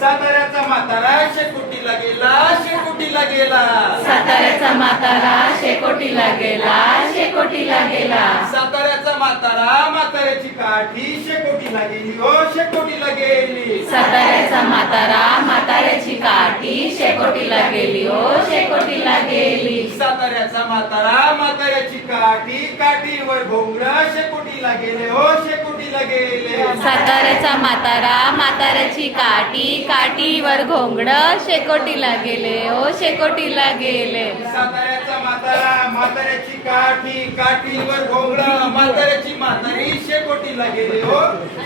साताऱ्याचा म्हातारा शेकोटीला गेला, शेकोटीला गेला. साताऱ्याचा म्हातारा शेकोटीला गेला, शेकोटीला गेला. साताऱ्याचा म्हातारा म्हाताऱ्याची काठी शेकोटीला गेली, हो शेकोटीला गेली. साताऱ्याचा म्हातारा म्हाताऱ्याची काठी शेकोटीला गेली, ओ शेकोटीला गेली. साताऱ्याचा म्हातारा म्हाताऱ्याची काठी, काठीवर घोंगडं शेकोटीला गेले, हो शेकोटीला गेले. साताऱ्याचा म्हातारा म्हाताऱ्याची काठी, काठीवर घोंगडं शेकोटीला गेले, ओ शेकोटीला गेले. साताऱ्याचा म्हातारा म्हाताऱ्याची काठी, काठीवर घोंगडं, म्हाताऱ्याची म्हातारी शेकोटीला गेले, हो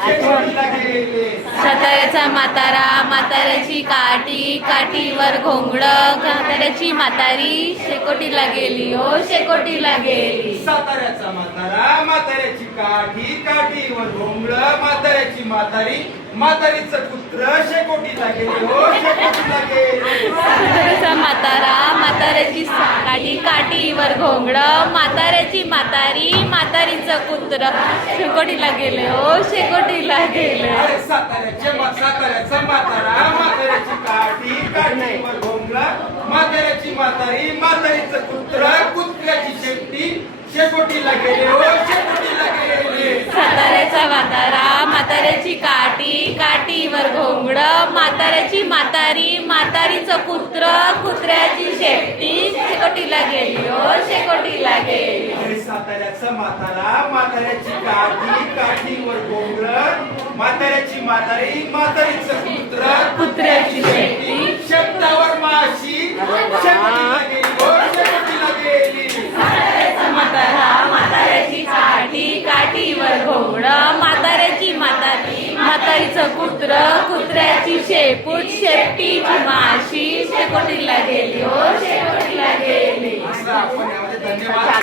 शेकोटीला गेले. साताऱ्याचा म्हातारा म्हाताऱ्याची काठी, काठीवर घोंगडं, म्हाताऱ्याची म्हातारी शेकोटीला गेली, ओ शेकोटीला गेली. साताऱ्याचा म्हातारा म्हाताऱ्याची काठी, काठीवर घोंगडं, म्हाताऱ्याची म्हातारी, म्हातारीचं पुत्र शेकोटीला गेले, हो शेकोटीला गेले. साताऱ्याचा म्हातारा म्हाताऱ्याची काठी, काठीवर घोंगडं, म्हाताऱ्याची म्हातारी, म्हातारीचं पुत्र शेकोटीला गेले, ओ शेकोटीला गेले. साताऱ्याचा म्हातारा म्हाताऱ्याची काठी, काठीवर घोंगडं, म्हाताऱ्याची म्हातारी, म्हातारीचं पुत्र, कुत्र्याची शेपटी शेकोटीला गेले, हो शेकोटीला गेले. साताऱ्याचा म्हातारा म्हाताऱ्याची काठी, काठीवर घोंगडं, म्हाताऱ्याची म्हातारी, म्हातारीचं पुत्र, कुत्र्याची शेपटी शेकोटीला गेली, ओ शेकोटीला गेली. साताऱ्याचा म्हातारा म्हाताऱ्याची काठी, काठीवर घोंगडं, म्हाताऱ्याची म्हातारी, म्हातारीचं पुत्र, कुत्र्याची शेपटी शब्दावर माशी शेकोटीला गेली, हो शेकोटीला गेली. साताऱ्याचा म्हातारा म्हाताऱ्याची काठी, काठीवर घोंगडं, म्हाताऱ्याची म्हातारी, म्हातारीचं पुत्र, कुत्र्याची शेपूट, शेपटीची माशी शेकोटीला गेली, ओ शेकोटीला गेली. असं आपण यामध्ये धन्यवाद.